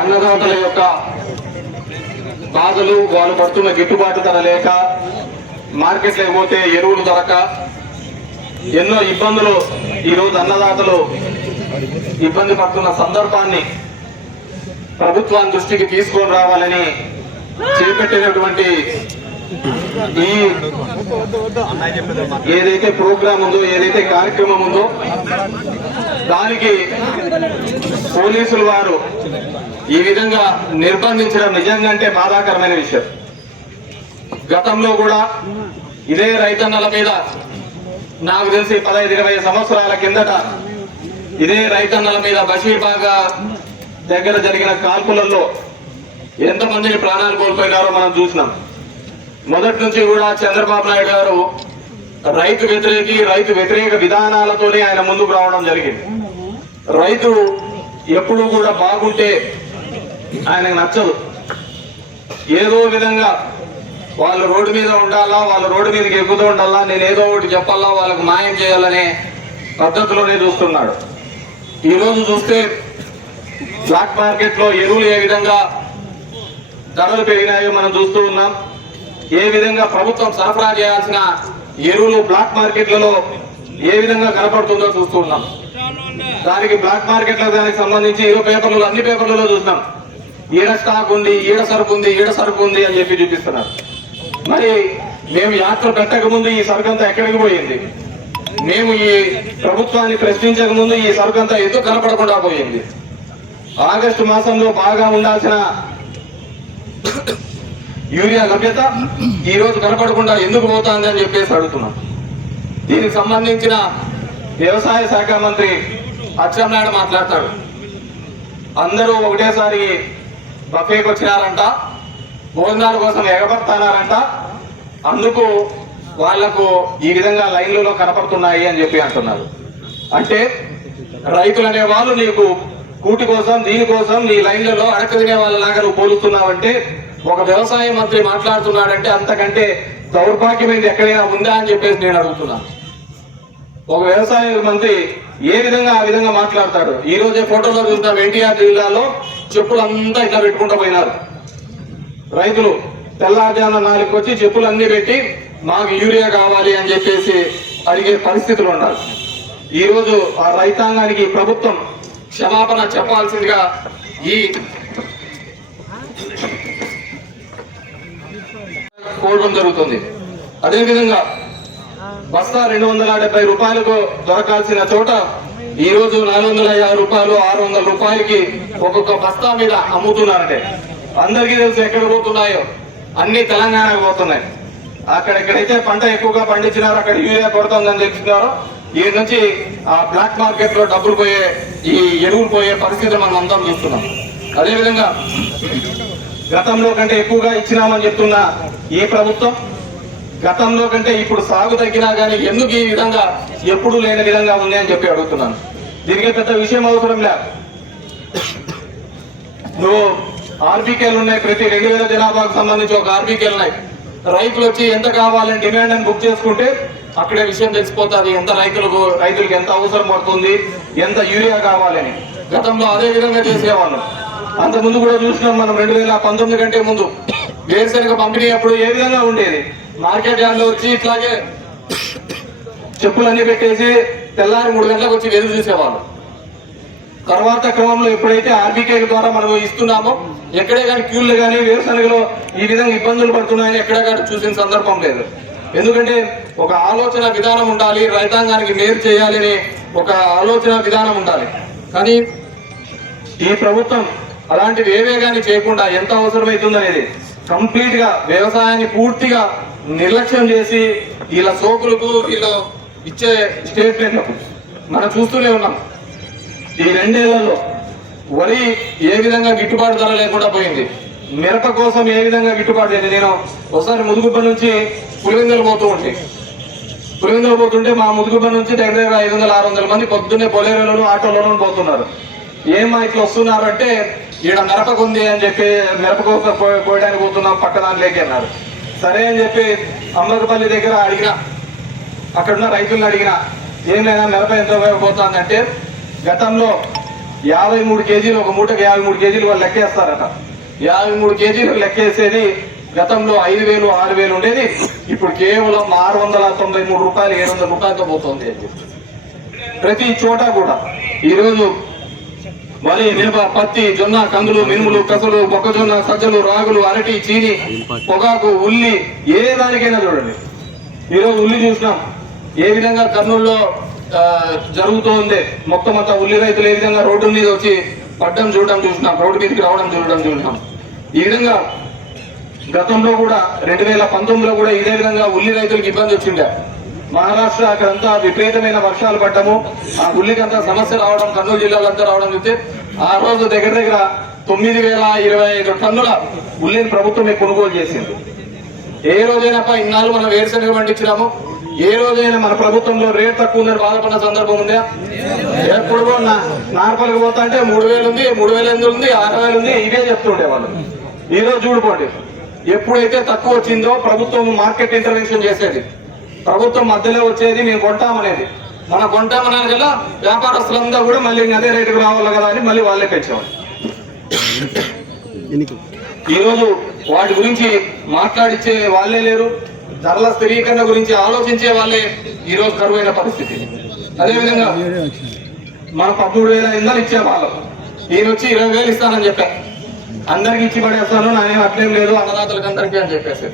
అన్నదాతల యొక్క బాధలు, వాళ్ళు పడుతున్న గిట్టుబాటు ధర లేక, మార్కెట్లోకి పోతే ఎరువులు దొరక ఎన్నో ఇబ్బందులు ఈరోజు అన్నదాతలు ఇబ్బంది పడుతున్న సందర్భాన్ని ప్రభుత్వాన్ని దృష్టికి తీసుకొని రావాలని చేపట్టినటువంటి ఈ ఏదైతే ప్రోగ్రాం ఉందో, ఏదైతే కార్యక్రమం ఉందో, దానికి పోలీసులు వారు ఈ విధంగా నిర్బంధించడం నిజంగా అంటే బాధాకరమైన విషయం. గతంలో కూడా ఇదే రైతన్నల మీద నాకు తెలిసి 15-20 సంవత్సరాల కిందట ఇదే రైతన్నల మీద బషీర్బాగ్ దగ్గర జరిగిన కాల్పులలో ఎంతమందిని ప్రాణాలు కోల్పోయినారో మనం చూసినాం. మొదటి నుంచి కూడా చంద్రబాబు నాయుడు గారు రైతు వ్యతిరేక విధానాలతోనే ఆయన ముందుకు రావడం జరిగింది. రైతు ఎప్పుడూ కూడా బాగుంటే ఆయనకు నచ్చదు. ఏదో విధంగా వాళ్ళు రోడ్డు మీద ఉండాలా, వాళ్ళు రోడ్డు మీదకి ఎక్కుతూ ఉండాలా, నేను ఏదో ఒకటి చెప్పాలా, వాళ్ళకు మాయం చేయాలనే పద్ధతిలోనే చూస్తున్నాడు. ఈరోజు చూస్తే బ్లాక్ మార్కెట్ లో ఎరువులు ఏ విధంగా ధరలు పెరిగినాయో మనం చూస్తూ ఉన్నాం. ఏ విధంగా ప్రభుత్వం సరఫరా చేయాల్సిన ఎరువులు బ్లాక్ మార్కెట్లలో ఏ విధంగా కనపడుతుందో చూస్తూ ఉన్నాం. దానికి బ్లాక్ మార్కెట్ల దానికి సంబంధించి అన్ని పేపర్లలో చూస్తున్నాం. ఈడ స్టాక్ ఉంది, ఈడ సరుకు ఉంది అని చెప్పి చూపిస్తున్నారు. మరి మేము యాత్ర పెట్టక ముందు ఈ సరుకు అంతా ఎక్కడికి పోయింది? మేము ఈ ప్రభుత్వాన్ని ప్రశ్నించక ముందు ఈ సరుకు అంతా ఎందుకు కనపడకుండా పోయింది? ఆగస్టు మాసంలో బాగా ఉండాల్సిన యూరియా లభ్యత ఈ రోజు కనపడకుండా ఎందుకు పోతుంది అని చెప్పేసి అడుగుతున్నాం. దీనికి సంబంధించిన వ్యవసాయ శాఖ మంత్రి అచ్చెన్నాయుడు మాట్లాడతాడు. అందరూ ఒకటేసారి బఫేకి వచ్చినారంట, భోజనాల కోసం ఎగబడతానారంట, అందుకు వాళ్లకు ఈ విధంగా లైన్లలో కనపడుతున్నాయి అని చెప్పి అంటున్నారు. అంటే రైతులు అనే వాళ్ళు నీకు కూటి కోసం, దీనికోసం నీ లైన్లలో అడక తినే వాళ్ళలాగా నువ్వు పోలుస్తున్నావంటే, ఒక వ్యవసాయ మంత్రి మాట్లాడుతున్నాడంటే అంతకంటే దౌర్భాగ్యమైంది ఎక్కడైనా ఉందా అని చెప్పేసి నేను అడుగుతున్నాను. ఒక వ్యవసాయ మంత్రి ఏ విధంగా ఆ విధంగా మాట్లాడతాడు? ఈ రోజే ఫోటోలో చూసినాం, ఎన్టీఆర్ జిల్లాలో చెప్పులంతా ఇట్లా పెట్టుకుంటూ పోయినారు. రైతులు తెల్లారుజామున 4కి వచ్చి చెప్పులన్నీ పెట్టి మాకు యూరియా కావాలి అని చెప్పేసి అడిగే పరిస్థితులు ఉన్నారు. ఈ రోజు ఆ రైతాంగానికి ప్రభుత్వం క్షమాపణ చెప్పాల్సిందిగా ఈ కోరడం జరుగుతుంది. అదేవిధంగా బస్తా 270 రూపాయలకు దొరకాల్సిన చోట ఈ రోజు 450 రూపాయలు, 600 రూపాయలకి ఒక్కొక్క బస్తా మీద అమ్ముతున్నారంటే అందరికీ తెలుసు ఎక్కడ పోతున్నాయో, అన్ని తెలంగాణకు పోతున్నాయి. అక్కడెక్కడైతే పంట ఎక్కువగా పండించినారో, అక్కడ యూరియా కొరత ఉందని తెలుస్తున్నారో, ఈ నుంచి ఆ బ్లాక్ మార్కెట్ లో డబ్బులు పోయే, ఈ ఎరువులు పోయే పరిస్థితి మనం అందరం చూస్తున్నాం. అదేవిధంగా గతంలో కంటే ఎక్కువగా ఇచ్చినామని చెప్తున్న ఈ ప్రభుత్వం గతంలో కంటే ఇప్పుడు సాగు తగ్గినా కానీ ఎందుకు ఈ విధంగా ఎప్పుడూ లేని విధంగా ఉంది అని చెప్పి అడుగుతున్నాను. దీనికి పెద్ద విషయం అవసరం లేదు. నువ్వు ఆర్బీకేలు ఉన్నాయి, ప్రతి 2000 జనాభాకు సంబంధించి ఒక ఆర్బీకేలు ఉన్నాయి. రైతులు వచ్చి ఎంత కావాలని డిమాండ్ అని బుక్ చేసుకుంటే అక్కడే విషయం తెలిసిపోతుంది, ఎంత రైతులకు ఎంత అవసరం పడుతుంది, ఎంత యూరియా కావాలని. గతంలో అదే విధంగా చేసేవాళ్ళం. అంతకుముందు కూడా చూసినాం మనం. 2019 కంటే ముందు వేరుశనగ పంపిణీ అప్పుడు ఏ విధంగా ఉండేది? మార్కెట్ యార్డ్ లో వచ్చి ఇట్లాగే చెప్పులన్నీ పెట్టేసి తెల్లారి 3 గంటలకు వచ్చి ఎదురు చూసేవాళ్ళు. తర్వాత క్రమంలో ఎప్పుడైతే ఆర్బీకే ద్వారా మనం ఇస్తున్నామో, ఎక్కడే కానీ క్యూలు కానీ వేరుశనగలో ఈ విధంగా ఇబ్బందులు పడుతున్నాయని ఎక్కడే కానీ చూసిన సందర్భం లేదు. ఎందుకంటే ఒక ఆలోచన విధానం ఉండాలి, రైతాంగానికి మేలు చేయాలని ఒక ఆలోచన విధానం ఉండాలి. కానీ ఈ ప్రభుత్వం అలాంటివి ఏవే కానీ చేయకుండా ఎంత అవసరమవుతుందనేది కంప్లీట్ గా వ్యవసాయాన్ని పూర్తిగా నిర్లక్ష్యం చేసి వీళ్ళ సోకులకు, వీళ్ళు ఇచ్చే స్టేట్మెంట్లకు మనం చూస్తూనే ఉన్నాం. ఈ 2 ఏళ్లలో వరి ఏ విధంగా గిట్టుబాటు ధర లేకుండా పోయింది. మిరప కోసం ఏ విధంగా గిట్టుబాటు చేయండి. నేను ఒకసారి ముదుగుబ్బ నుంచి పులివెందులు పోతుంటే మా ముదుగుబ్బ నుంచి దగ్గర 500-600 మంది పొద్దున్నే బొలేరోలోను ఆటోలోనూ పోతున్నారు. ఏమా ఇట్లా వస్తున్నారు అంటే, ఈడ మిరపకు ఉంది అని చెప్పి మిరప కోసం పోయడానికి పోతున్నాం, పక్కదాని లేకి అన్నారు. సరే అని చెప్పి అమృతపల్లి దగ్గర అడిగిన, అక్కడున్న రైతులను అడిగిన, ఏం లేదా మిరప ఎంత ఉపయోగపోతుంది అంటే, గతంలో 53 కేజీలు, ఒక మూటకి 53 కేజీలు వాళ్ళు లెక్కేస్తారట. 53 కేజీలు లెక్కేసేది గతంలో 5,000, 6,000 ఉండేది, ఇప్పుడు కేవలం 693 రూపాయలు, 700 రూపాయలతో పోతుంది అని చెప్పి ప్రతి చోట కూడా ఈరోజు వరి, మిరప, పత్తి, జొన్న, కందులు, మినుములు, పెసలు, మొక్కజొన్న, సజ్జలు, రాగులు, అరటి, చీని, పొగాకు, ఉల్లి, ఏ దానికైనా చూడండి. ఈరోజు ఉల్లి చూసినాం ఏ విధంగా కర్నూలులో జరుగుతోంది. మొత్తం అంతా ఉల్లి రైతులు ఏ విధంగా రోడ్డు మీద వచ్చి పడ్డం చూడడం చూసినాం, రోడ్డు మీదకి రావడం చూసినాం. ఈ విధంగా గతంలో కూడా 2019లో కూడా ఇదే విధంగా ఉల్లి రైతులకు ఇబ్బంది వచ్చిండే. మహారాష్ట్ర అక్కడంతా విపరీతమైన వర్షాలు పడ్డము, ఆ ఉల్లికంతా సమస్య రావడం, కర్నూలు జిల్లాలంతా రావడం చూస్తే ఆ రోజు దగ్గర 9,025 టన్నుల ఉల్లిని ప్రభుత్వమే కొనుగోలు చేసింది. ఏ రోజైనా ఇన్నాళ్ళు మనం వేరుశనగ పండించినాము, ఏ రోజైనా మన ప్రభుత్వంలో రేట్ తక్కువ ఉందని బాధపడిన సందర్భం ఉందా? ఎప్పుడు నార్పల్కి పోతా అంటే 3,000 ఉంది, 3,800 ఉంది, 6,000 ఉంది, ఇవే చెప్తుండే వాళ్ళు. ఈ రోజు చూడుకోండి, ఎప్పుడైతే తక్కువ వచ్చిందో ప్రభుత్వం మార్కెట్ ఇంటర్వెన్షన్ చేసేది, ప్రభుత్వం మధ్యలో వచ్చేది మేము కొంటామనేది. మనం కొంటామనేది కదా వ్యాపారస్తులంతా కూడా మళ్ళీ అదే రేటుకు రావాలి కదా అని మళ్ళీ వాళ్ళే పెంచేవాళ్ళు. ఈరోజు వాటి గురించి మాట్లాడిచ్చే వాళ్ళే లేరు, ధరల స్థిరీకరణ గురించి ఆలోచించే వాళ్ళే ఈరోజు కరువైన పరిస్థితి. అదేవిధంగా మనం 13,000 ఇచ్చే వాళ్ళం, ఈయన వచ్చి 20,000 ఇస్తానని చెప్పా, అందరికి ఇచ్చి పడేస్తాను, నానేం అట్లేం లేదు అన్నదాతలకు అందరికీ అని చెప్పేసి